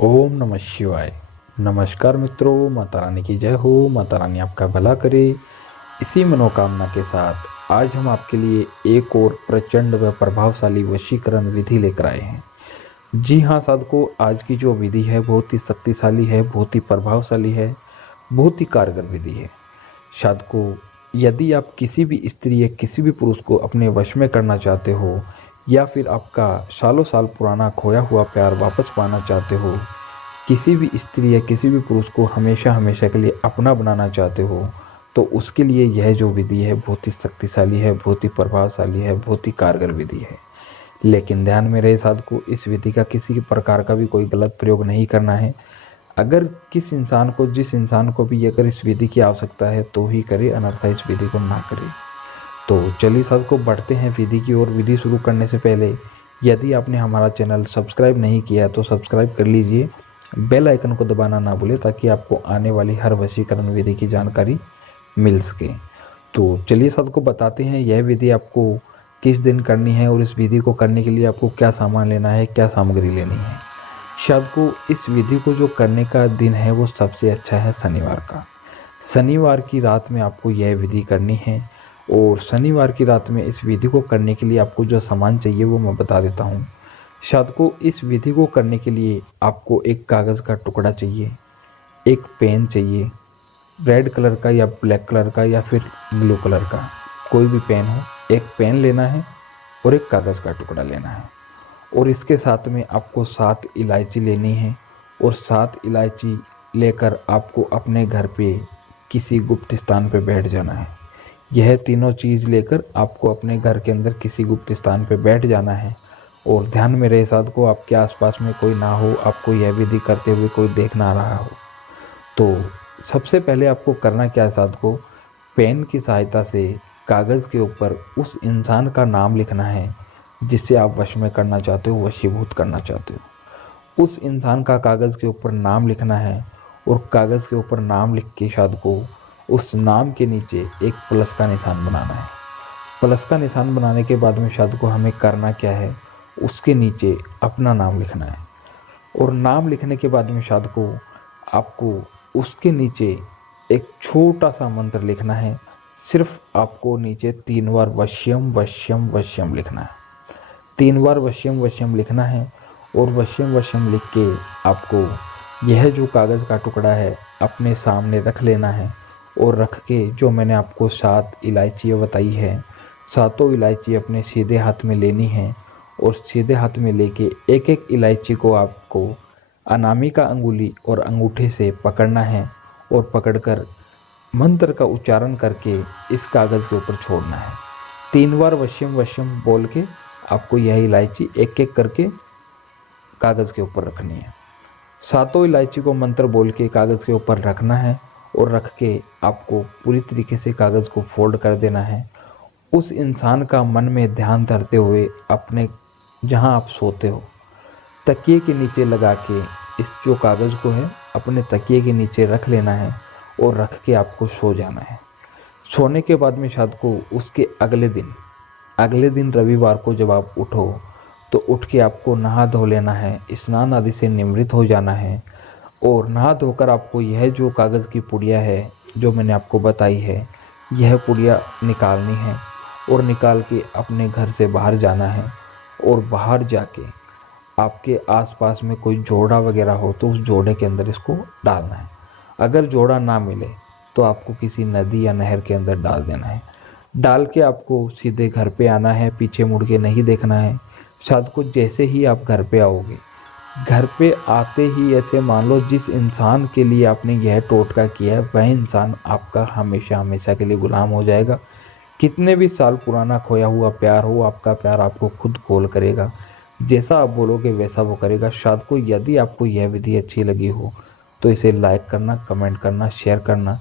ओम नमः शिवाय। नमस्कार मित्रों, माता रानी की जय हो। माता रानी आपका भला करे। इसी मनोकामना के साथ आज हम आपके लिए एक और प्रचंड व प्रभावशाली वशीकरण विधि लेकर आए हैं। जी हाँ साधकों, आज की जो विधि है बहुत ही शक्तिशाली है, बहुत ही प्रभावशाली है, बहुत ही कारगर विधि है। साधकों, यदि आप किसी भी स्त्री या किसी भी पुरुष को अपने वश में करना चाहते हो, या फिर आपका सालों साल पुराना खोया हुआ प्यार वापस पाना चाहते हो, किसी भी स्त्री या किसी भी पुरुष को हमेशा हमेशा के लिए अपना बनाना चाहते हो, तो उसके लिए यह जो विधि है बहुत ही शक्तिशाली है, बहुत ही प्रभावशाली है, बहुत ही कारगर विधि है। लेकिन ध्यान में रहे साधकों, इस विधि का किसी प्रकार का भी कोई गलत प्रयोग नहीं करना है। अगर जिस इंसान को भी अगर इस विधि की आवश्यकता है तो ही करे, अन्यथा इस विधि को ना करे। तो चलिए साधकों, बढ़ते हैं विधि की ओर। विधि शुरू करने से पहले यदि आपने हमारा चैनल सब्सक्राइब नहीं किया तो सब्सक्राइब कर लीजिए, बेल आइकन को दबाना ना भूलें ताकि आपको आने वाली हर वशीकरण विधि की जानकारी मिल सके। तो चलिए सबको बताते हैं यह विधि आपको किस दिन करनी है और इस विधि को करने के लिए आपको क्या सामान लेना है, क्या सामग्री लेनी है। शायद को इस विधि को जो करने का दिन है वो सबसे अच्छा है शनिवार का। शनिवार की रात में आपको यह विधि करनी है। और शनिवार की रात में इस विधि को करने के लिए आपको जो सामान चाहिए वो मैं बता देता हूँ। साधकों, इस विधि को करने के लिए आपको एक कागज़ का टुकड़ा चाहिए, एक पेन चाहिए, रेड कलर का या ब्लैक कलर का या फिर ब्लू कलर का, कोई भी पेन हो। एक पेन लेना है और एक कागज़ का टुकड़ा लेना है। और इसके साथ में आपको 7 इलायची लेनी है। और 7 इलायची लेकर आपको अपने घर पे किसी गुप्त स्थान पे बैठ जाना है। यह तीनों चीज़ लेकर आपको अपने घर के अंदर किसी गुप्त स्थान पे बैठ जाना है। और ध्यान में रहे साधकों, आपके आसपास में कोई ना हो, आपको यह विधि करते हुए कोई देख ना रहा हो। तो सबसे पहले आपको करना क्या है साधकों, पेन की सहायता से कागज़ के ऊपर उस इंसान का नाम लिखना है जिसे आप वश में करना चाहते हो, वशीभूत करना चाहते हो। उस इंसान का कागज़ के ऊपर नाम लिखना है। और कागज़ के ऊपर नाम लिख के साधकों उस नाम के नीचे एक प्लस का निशान बनाना है। प्लस का निशान बनाने के बाद में साधकों हमें करना क्या है, उसके नीचे अपना नाम लिखना है। और नाम लिखने के बाद में साधकों आपको उसके नीचे एक छोटा सा मंत्र लिखना है। सिर्फ आपको नीचे 3 बार वश्यम वश्यम वश्यम लिखना है। 3 बार वश्यम वश्यम लिखना है। और वश्यम वश्यम लिख के आपको यह जो कागज़ का टुकड़ा है अपने सामने रख लेना है। और रख के जो मैंने आपको 7 इलायचियाँ बताई है, सातों इलायची अपने सीधे हाथ में लेनी है। और सीधे हाथ में लेके एक एक इलायची को आपको अनामिका अंगुली और अंगूठे से पकड़ना है। और पकड़कर मंत्र का उच्चारण करके इस कागज़ के ऊपर छोड़ना है। 3 बार वश्यम वश्यम बोल के आपको यह इलायची एक एक करके कागज़ के ऊपर रखनी है। सातों इलायची को मंत्र बोल के कागज़ के ऊपर रखना है। और रख के आपको पूरी तरीके से कागज़ को फोल्ड कर देना है। उस इंसान का मन में ध्यान धरते हुए अपने जहां आप सोते हो तकिए के नीचे लगा के इस जो कागज़ को है अपने तकिए के नीचे रख लेना है। और रख के आपको सो जाना है। सोने के बाद में शायद को उसके अगले दिन रविवार को जब आप उठो तो उठ के आपको नहा धो लेना है, स्नान आदि से निवृत्त हो जाना है। और नहा धोकर आपको यह जो कागज़ की पुड़िया है जो मैंने आपको बताई है, यह पुड़िया निकालनी है। और निकाल के अपने घर से बाहर जाना है। और बाहर जाके आपके आसपास में कोई जोड़ा वगैरह हो तो उस जोड़े के अंदर इसको डालना है। अगर जोड़ा ना मिले तो आपको किसी नदी या नहर के अंदर डाल देना है। डाल के आपको सीधे घर पे आना है, पीछे मुड़ के नहीं देखना है। शायद को जैसे ही आप घर पे आओगे, घर पे आते ही ऐसे मान लो जिस इंसान के लिए आपने यह टोटका किया है वह इंसान आपका हमेशा हमेशा के लिए गुलाम हो जाएगा। कितने भी साल पुराना खोया हुआ प्यार हो, आपका प्यार आपको खुद कॉल करेगा। जैसा आप बोलोगे वैसा वो करेगा। शायद को यदि आपको यह विधि अच्छी लगी हो तो इसे लाइक करना, कमेंट करना, शेयर करना।